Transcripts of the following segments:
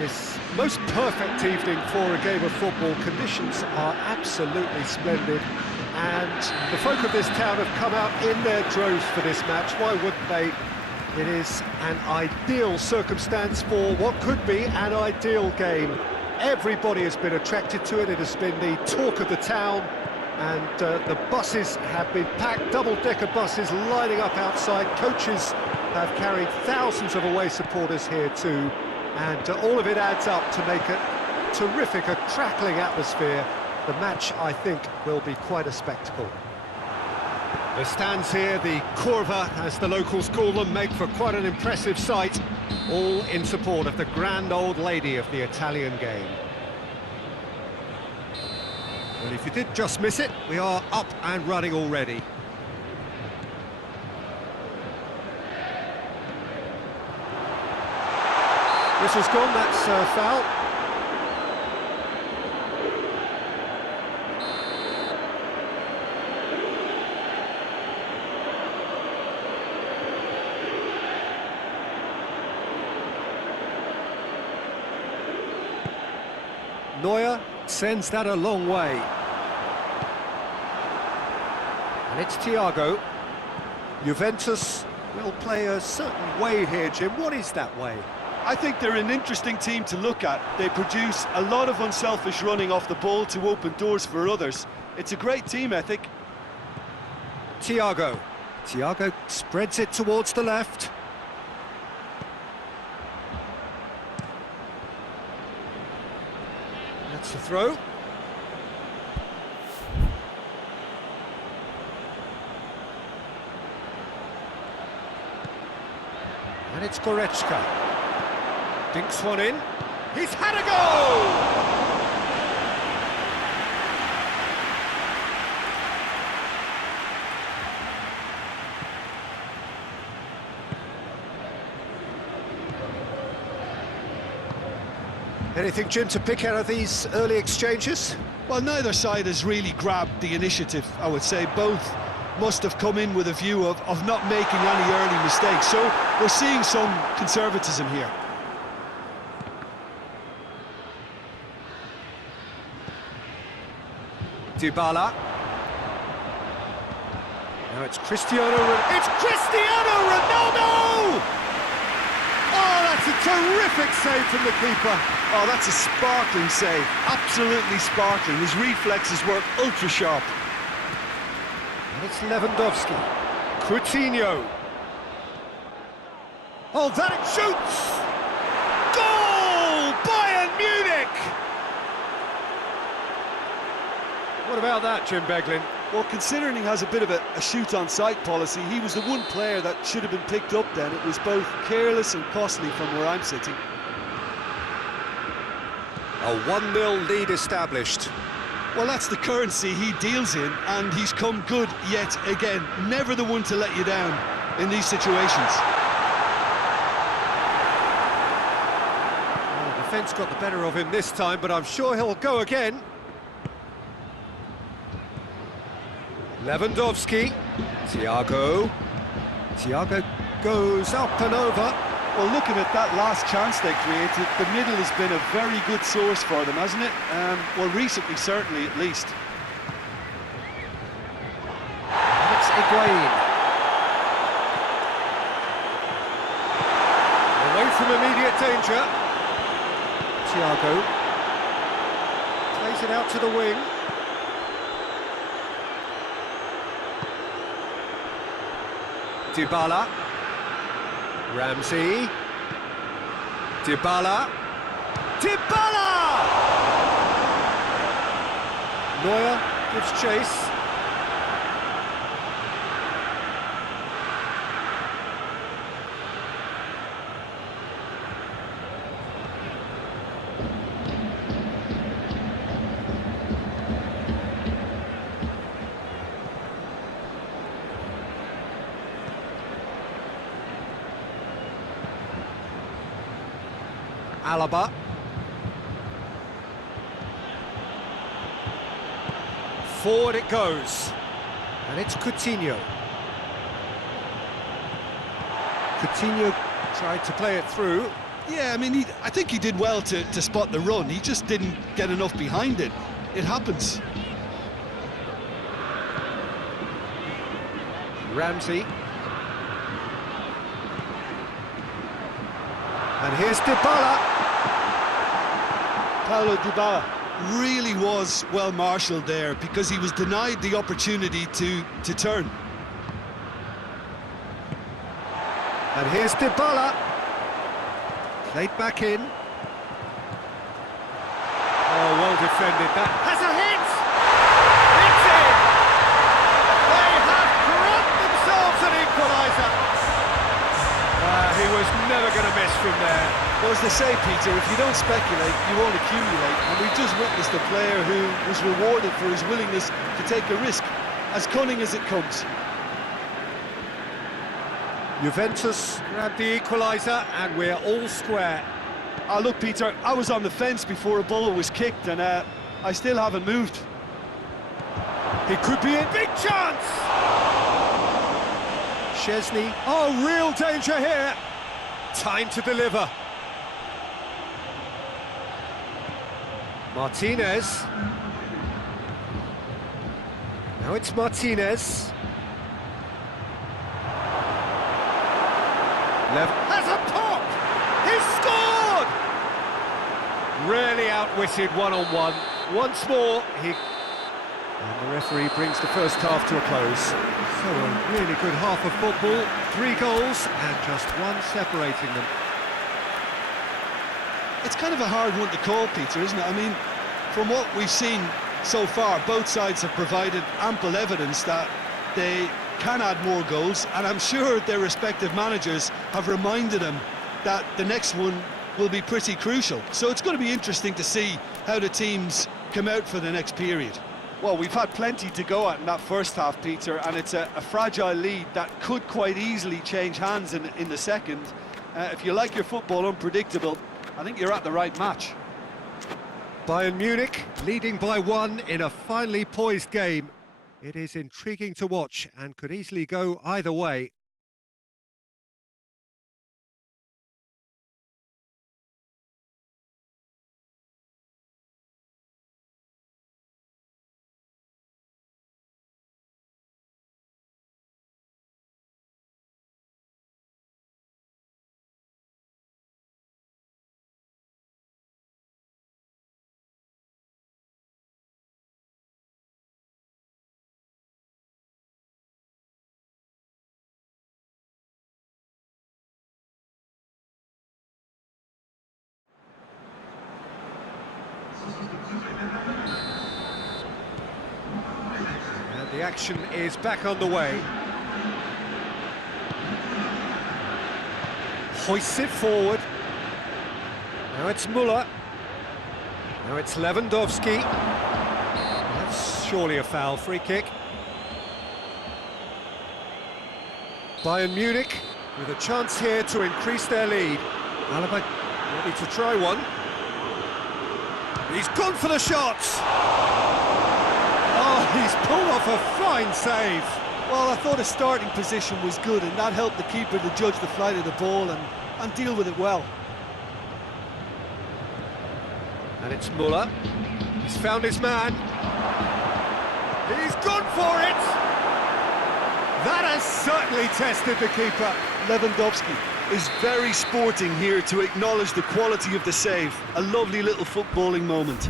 This most perfect evening for a game of football. Conditions are absolutely splendid, and the folk of this town have come out in their droves for this match. Why wouldn't they? It is an ideal circumstance for what could be an ideal game. Everybody has been attracted to it. It has been the talk of the town, and the buses have been packed, double-decker buses lining up outside. Coaches have carried thousands of away supporters here too. And all of it adds up to make it terrific, a crackling atmosphere. The match, I think, will be quite a spectacle. The stands here, the curva, as the locals call them, make for quite an impressive sight, all in support of the grand old lady of the Italian game. Well, if you did just miss it, we are up and running already. Whistle's gone, that's foul. Neuer sends that a long way. And it's Thiago. Juventus will play a certain way here, Jim. What is that way? I think they're an interesting team to look at. They produce a lot of unselfish running off the ball to open doors for others. It's a great team ethic. Thiago spreads it towards the left. That's the throw. And it's Goretzka. Dinks one in. He's had a goal! Anything, Jim, to pick out of these early exchanges? Well, neither side has really grabbed the initiative, I would say. Both must have come in with a view of not making any early mistakes. So we're seeing some conservatism here. Dybala. Now it's Cristiano Ronaldo! Oh, that's a terrific save from the keeper. Oh, that's a sparkling save. Absolutely sparkling. His reflexes work ultra sharp. And it's Lewandowski. Coutinho. Oh, that it shoots! Goal! Bayern Munich! What about that, Jim Beglin? Well, considering he has a bit of a shoot-on-sight policy, he was the one player that should have been picked up then. It was both careless and costly from where I'm sitting. A 1-0 lead established. Well, that's the currency he deals in, and he's come good yet again. Never the one to let you down in these situations. Well, the defence got the better of him this time, but I'm sure he'll go again. Lewandowski, Thiago goes up and over. Well, looking at that last chance they created, the middle has been a very good source for them, hasn't it? Well, recently, certainly, at least. It's Higuain. Away from immediate danger. Thiago plays it out to the wing. Dybala, Ramsey, Dybala, Neuer gives chase. Alaba. Forward it goes. And it's Coutinho. Coutinho tried to play it through. Yeah, I mean, I think he did well to spot the run. He just didn't get enough behind it. It happens. Ramsey. And here's Dybala. Paulo Dybala really was well marshalled there because he was denied the opportunity to turn. And here's Dybala. Played back in. Oh, well defended. That has a hit! It's in! They have dropped themselves an equaliser. He was never going to miss from there. Well, as they say, Peter, if you don't speculate, you won't accumulate. And we've just witnessed a player who was rewarded for his willingness to take a risk, as cunning as it comes. Juventus grabbed the equaliser, and we're all square. Look, Peter, I was on the fence before a ball was kicked, and I still haven't moved. He could be in. Big chance! Szczesny. Oh, real danger here. Time to deliver. Martinez. Now it's Martinez. Left has a pop! He scored! Really outwitted one-on-one. Once more, and the referee brings the first half to a close. So a really good half of football, 3 goals and just one separating them. It's kind of a hard one to call, Peter, isn't it? I mean, from what we've seen so far, both sides have provided ample evidence that they can add more goals, and I'm sure their respective managers have reminded them that the next one will be pretty crucial. So it's going to be interesting to see how the teams come out for the next period. Well, we've had plenty to go at in that first half, Peter, and it's a fragile lead that could quite easily change hands in the second. If you like your football unpredictable, I think you're at the right match. Bayern Munich leading by 1 in a finely poised game. It is intriguing to watch and could easily go either way. And the action is back on the way. Hoists it forward. Now it's Müller. Now it's Lewandowski. That's surely a foul. Free kick. Bayern Munich with a chance here to increase their lead. Alaba ready to try one. He's gone for the shots! Oh, he's pulled off a fine save. Well, I thought his starting position was good, and that helped the keeper to judge the flight of the ball and deal with it well. And it's Müller. He's found his man. He's gone for it! That has certainly tested the keeper. Lewandowski is very sporting here to acknowledge the quality of the save. A lovely little footballing moment.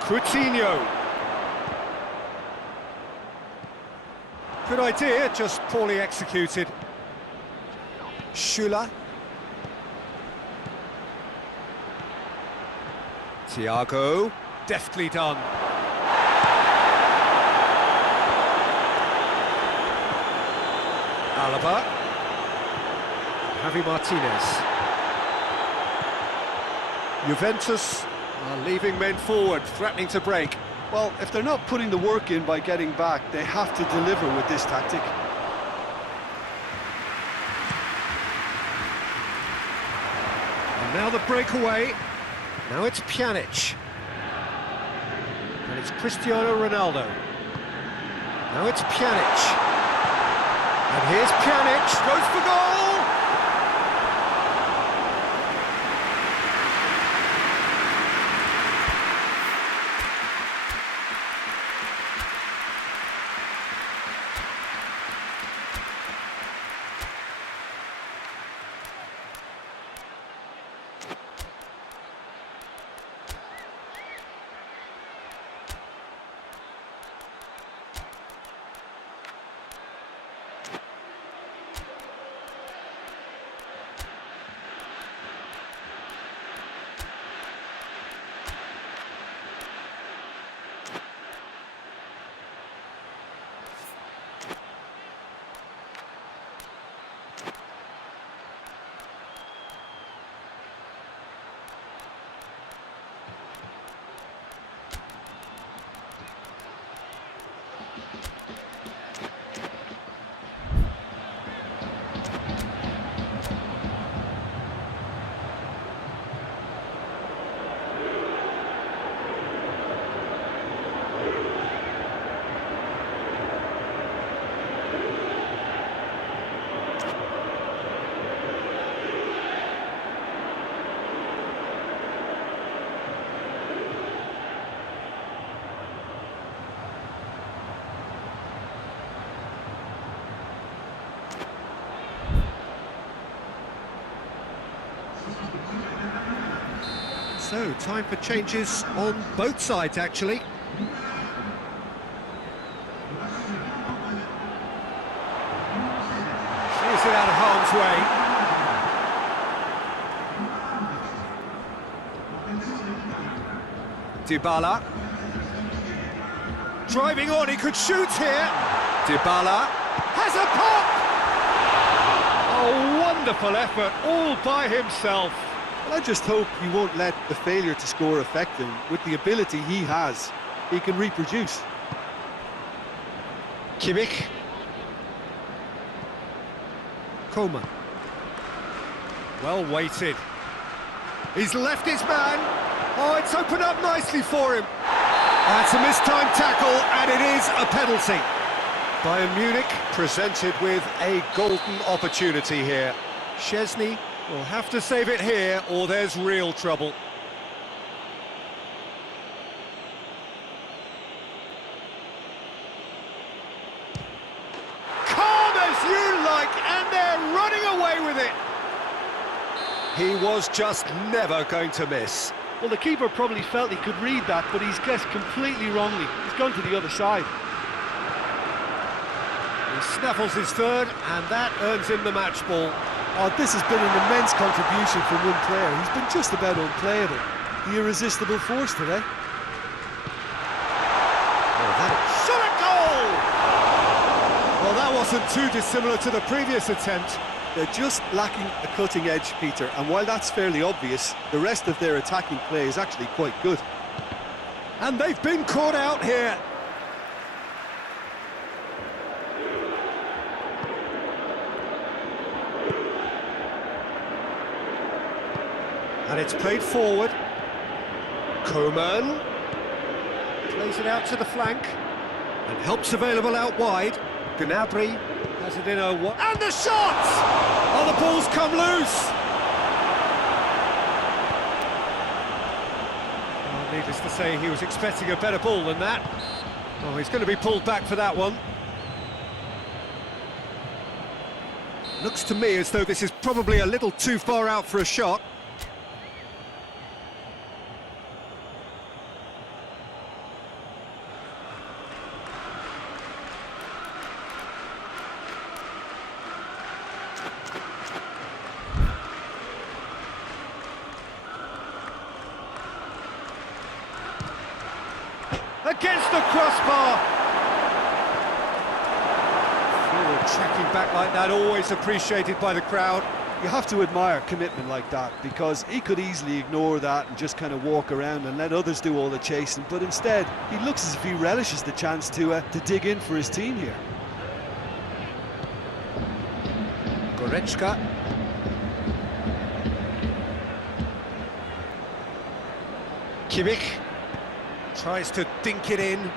Coutinho. Good idea, just poorly executed. Schüller. Thiago, deftly done. Alaba. Javi Martinez. Juventus are leaving men forward, threatening to break. Well, if they're not putting the work in by getting back, they have to deliver with this tactic. And now the breakaway. Now it's Pjanic. And it's Cristiano Ronaldo. Now it's Pjanic. And here's Pjanic, goes for goal! So, time for changes on both sides, actually. Clears it out of harm's way. Dybala. Driving on, he could shoot here. Dybala has a pop! A wonderful effort, all by himself. Well, I just hope he won't let the failure to score affect him. With the ability he has, he can reproduce. Kimmich. Coman. Well weighted. He's left his man. Oh, it's opened up nicely for him. That's a mistimed tackle, and it is a penalty. Bayern Munich presented with a golden opportunity here. Szczesny will have to save it here, or there's real trouble. Calm as you like, and they're running away with it. He was just never going to miss. Well, the keeper probably felt he could read that, but he's guessed completely wrongly. He's gone to the other side. He snaffles his third, and that earns him the match ball. Oh, this has been an immense contribution from one player. He's been just about unplayable. The irresistible force today. Oh, that shot at goal! Well, that wasn't too dissimilar to the previous attempt. They're just lacking a cutting edge, Peter, and while that's fairly obvious, the rest of their attacking play is actually quite good. And they've been caught out here. And it's played forward. Coman plays it out to the flank. And help's available out wide. Gnabry has it in a... And the shot! Oh, the ball's come loose! Well, needless to say, he was expecting a better ball than that. Oh, he's going to be pulled back for that one. Looks to me as though this is probably a little too far out for a shot. against the crossbar. Forward checking back like that, always appreciated by the crowd. You have to admire commitment like that, because he could easily ignore that and just kind of walk around and let others do all the chasing, but instead he looks as if he relishes the chance to dig in for his team here. Goretzka. Kimmich tries to dink it in.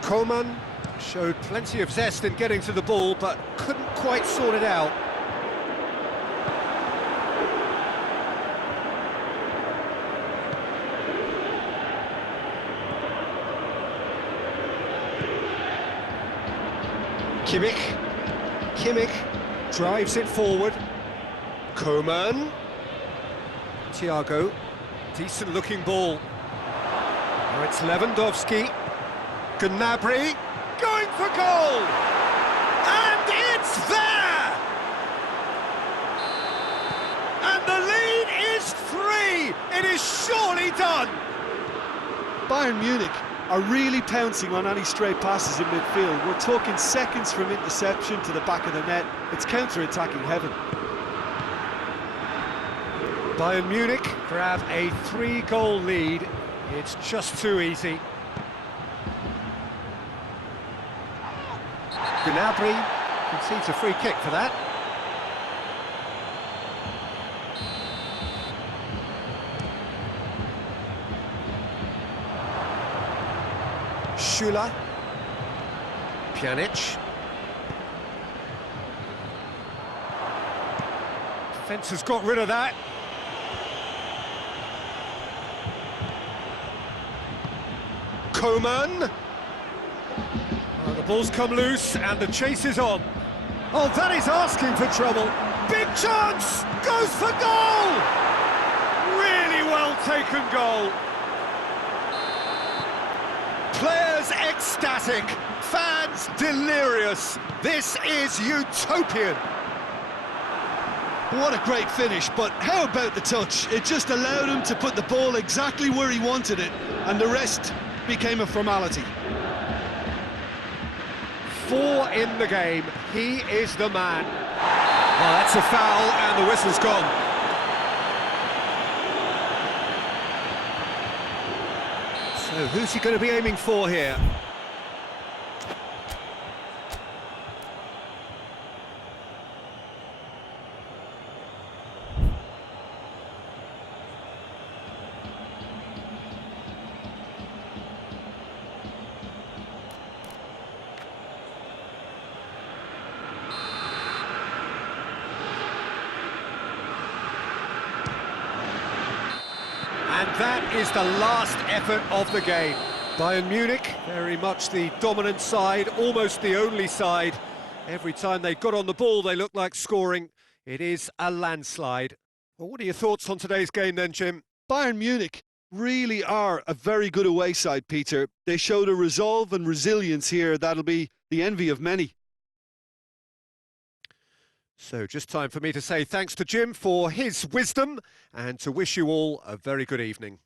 Coman showed plenty of zest in getting to the ball, but couldn't quite sort it out. Kimmich drives it forward. Coman. Thiago, decent looking ball. Now it's Lewandowski. Gnabry going for goal! And it's there! And the lead is 3! It is surely done! Bayern Munich are really pouncing on any stray passes in midfield. We're talking seconds from interception to the back of the net. It's counter-attacking heaven. Bayern Munich grab a 3-goal lead. It's just too easy. Gnabry concedes a free kick for that. Schüller. Pjanic. Defence has got rid of that. Coman. Oh, the ball's come loose and the chase is on. Oh, that is asking for trouble. Big chance! Goes for goal! Really well taken goal. Players ecstatic, fans delirious. This is utopian. What a great finish, but how about the touch? It just allowed him to put the ball exactly where he wanted it, and the rest became a formality. 4 in the game, he is the man. Oh, that's a foul and the whistle's gone. So who's he going to be aiming for here? And that is the last effort of the game. Bayern Munich, very much the dominant side, almost the only side. Every time they got on the ball, they looked like scoring. It is a landslide. Well, what are your thoughts on today's game then, Jim? Bayern Munich really are a very good away side, Peter. They showed a resolve and resilience here that'll be the envy of many. So just time for me to say thanks to Jim for his wisdom and to wish you all a very good evening.